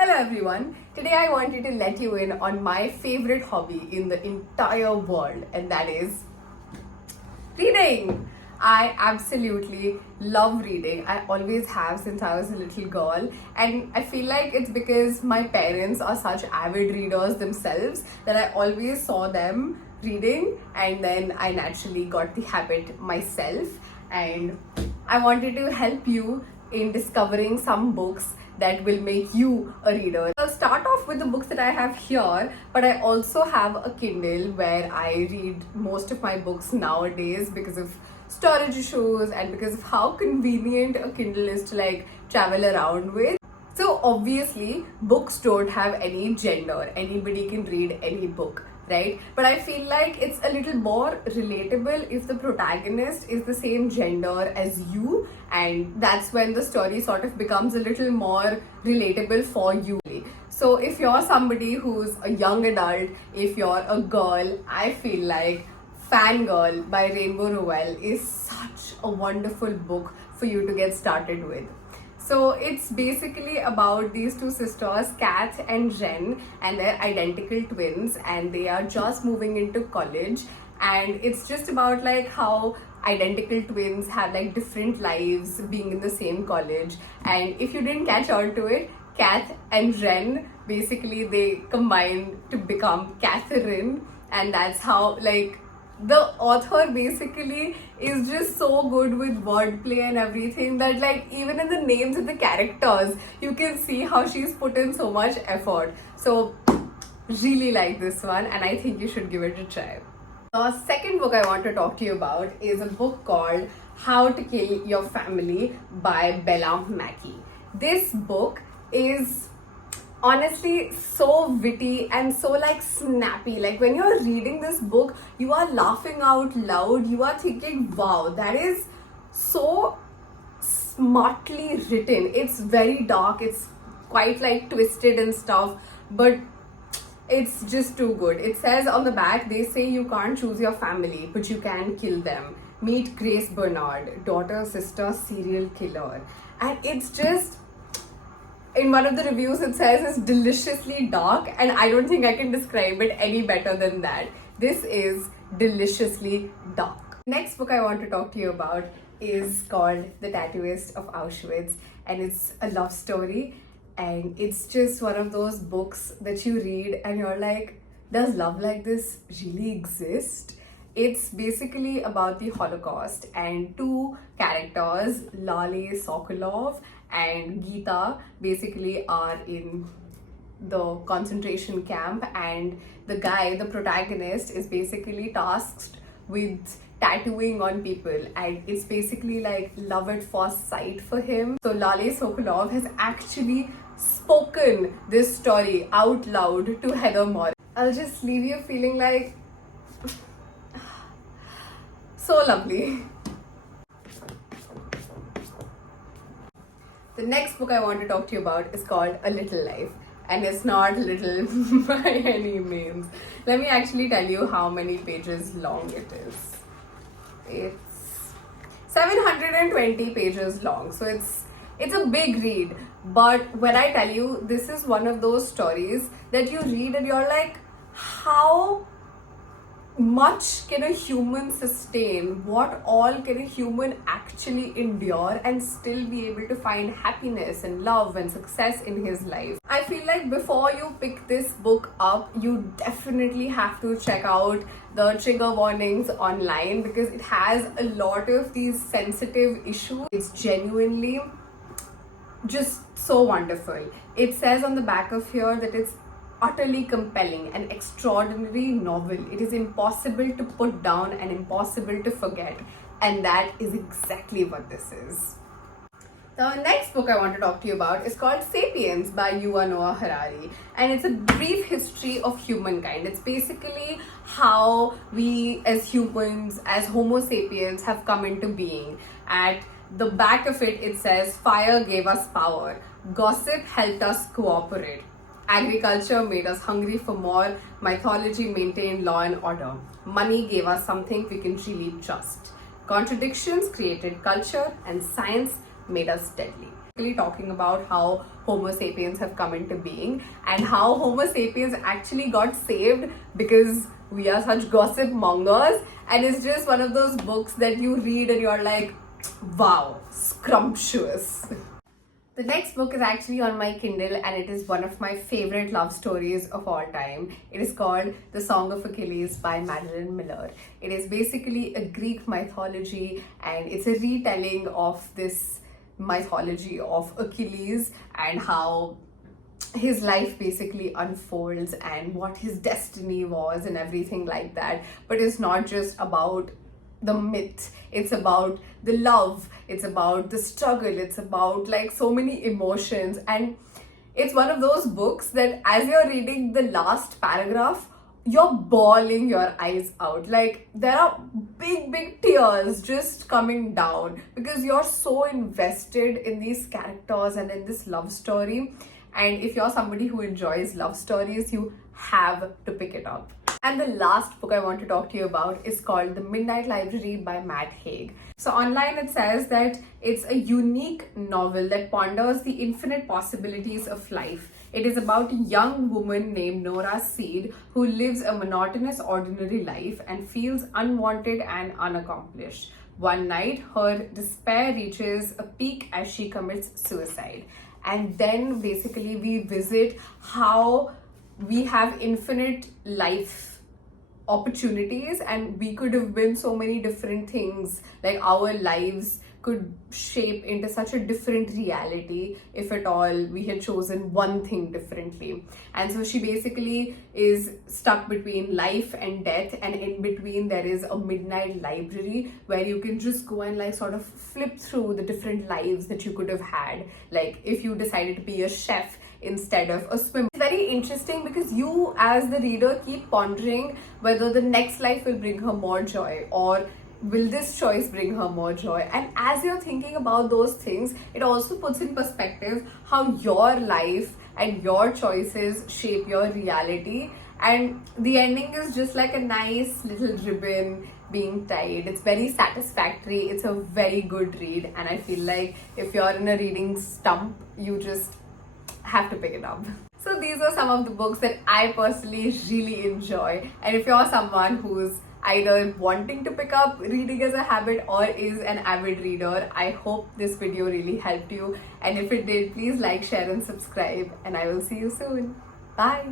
Hello everyone. Today I wanted to let you in on my favorite hobby in the entire world, and that is reading. I absolutely love reading. I always have since I was a little girl, and I feel like it's because my parents are such avid readers themselves that I always saw them reading, and then I naturally got the habit myself. And I wanted to help you in discovering some books that will make you a reader. I'll start off with the books that I have here, but I also have a Kindle where I read most of my books nowadays because of storage issues and because of how convenient a Kindle is to travel around with. So obviously books don't have any gender. Anybody can read any book, right? But I feel like it's a little more relatable if the protagonist is the same gender as you, and that's when the story sort of becomes a little more relatable for you. So if you're somebody who's a young adult, if you're a girl, I feel like Fangirl by Rainbow Rowell is such a wonderful book for you to get started with. So it's basically about these two sisters, Kath and Jen, and they're identical twins, and they are just moving into college. And it's just about how identical twins have different lives being in the same college. And if you didn't catch on to it, Kath and Jen basically they combine to become Catherine, and that's how the author basically is just so good with wordplay and everything that even in the names of the characters you can see how she's put in so much effort. So really like this one, and I think you should give it a try. The second book I want to talk to you about is a book called How to Kill Your Family by Bella Mackie. This book is honestly so witty and so snappy. When you're reading this book, you are laughing out loud. You are thinking, wow, that is so smartly written. It's very dark, it's quite twisted and stuff, but it's just too good. It says on the back, they say you can't choose your family, but you can kill them. Meet Grace Bernard, daughter, sister, serial killer. And it's just, in one of the reviews it says it's deliciously dark, and I don't think I can describe it any better than that. This is deliciously dark. Next book I want to talk to you about is called The Tattooist of Auschwitz, and it's a love story, and it's just one of those books that you read and you're like, does love like this really exist? It's basically about the Holocaust, and two characters, Lale Sokolov and Geeta, basically are in the concentration camp, and the guy, the protagonist, is basically tasked with tattooing on people, and it's basically love at first sight for him. So Lale Sokolov has actually spoken this story out loud to Heather Morris. I'll just leave you feeling so lovely. The next book I want to talk to you about is called A Little Life, and it's not little by any means. Let me actually tell you how many pages long it is. It's 720 pages long, so it's a big read. But when I tell you, this is one of those stories that you read and you're like, how much can a human sustain? What all can a human actually endure and still be able to find happiness and love and success in his life? I feel like before you pick this book up, you definitely have to check out the trigger warnings online, because it has a lot of these sensitive issues. It's genuinely just so wonderful. It says on the back of here that it's utterly compelling, an extraordinary novel. It is impossible to put down and impossible to forget, and that is exactly what this is. The next book I want to talk to you about is called Sapiens by Yuval Noah Harari, and it's a brief history of humankind. It's basically how we as humans, as Homo sapiens, have come into being. At the back of it, it says, fire gave us power, gossip helped us cooperate, agriculture made us hungry for more, mythology maintained law and order, money gave us something we can really trust, contradictions created culture, and science made us deadly. talking about how Homo sapiens have come into being and how Homo sapiens actually got saved because we are such gossip mongers. And it's just one of those books that you read and you're like, wow, scrumptious. The next book is actually on my Kindle and it is one of my favorite love stories of all time. It is called The Song of Achilles by Madeline Miller. It is basically a Greek mythology and it's a retelling of this mythology of Achilles and how his life basically unfolds and what his destiny was and everything like that. But it's not just about the myth, it's about the love, it's about the struggle, it's about like so many emotions. And it's one of those books that as you're reading the last paragraph, you're bawling your eyes out. Like there are big tears just coming down because you're so invested in these characters and in this love story. And if you're somebody who enjoys love stories, you have to pick it up. And the last book I want to talk to you about is called The Midnight Library by Matt Haig. So online it says that it's a unique novel that ponders the infinite possibilities of life. It is about a young woman named Nora Seed who lives a monotonous, ordinary life and feels unwanted and unaccomplished. One night, her despair reaches a peak as she commits suicide. And then basically we visit how we have infinite life opportunities and we could have been so many different things. Like our lives could shape into such a different reality if at all we had chosen one thing differently. And so she basically is stuck between life and death, and in between there is a midnight library where you can just go and like sort of flip through the different lives that you could have had. Like if you decided to be a chef instead of a swimmer. It's very interesting because you as the reader keep pondering whether the next life will bring her more joy or will this choice bring her more joy. And as you're thinking about those things, it also puts in perspective how your life and your choices shape your reality. And the ending is just like a nice little ribbon being tied. It's very satisfactory. It's a very good read, and I feel like if you're in a reading stump, you just have to pick it up. So these are some of the books that I personally really enjoy. And if you're someone who's either wanting to pick up reading as a habit or is an avid reader, I hope this video really helped you. And if it did, please like, share and subscribe. And I will see you soon. Bye.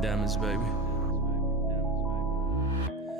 Diamonds, baby.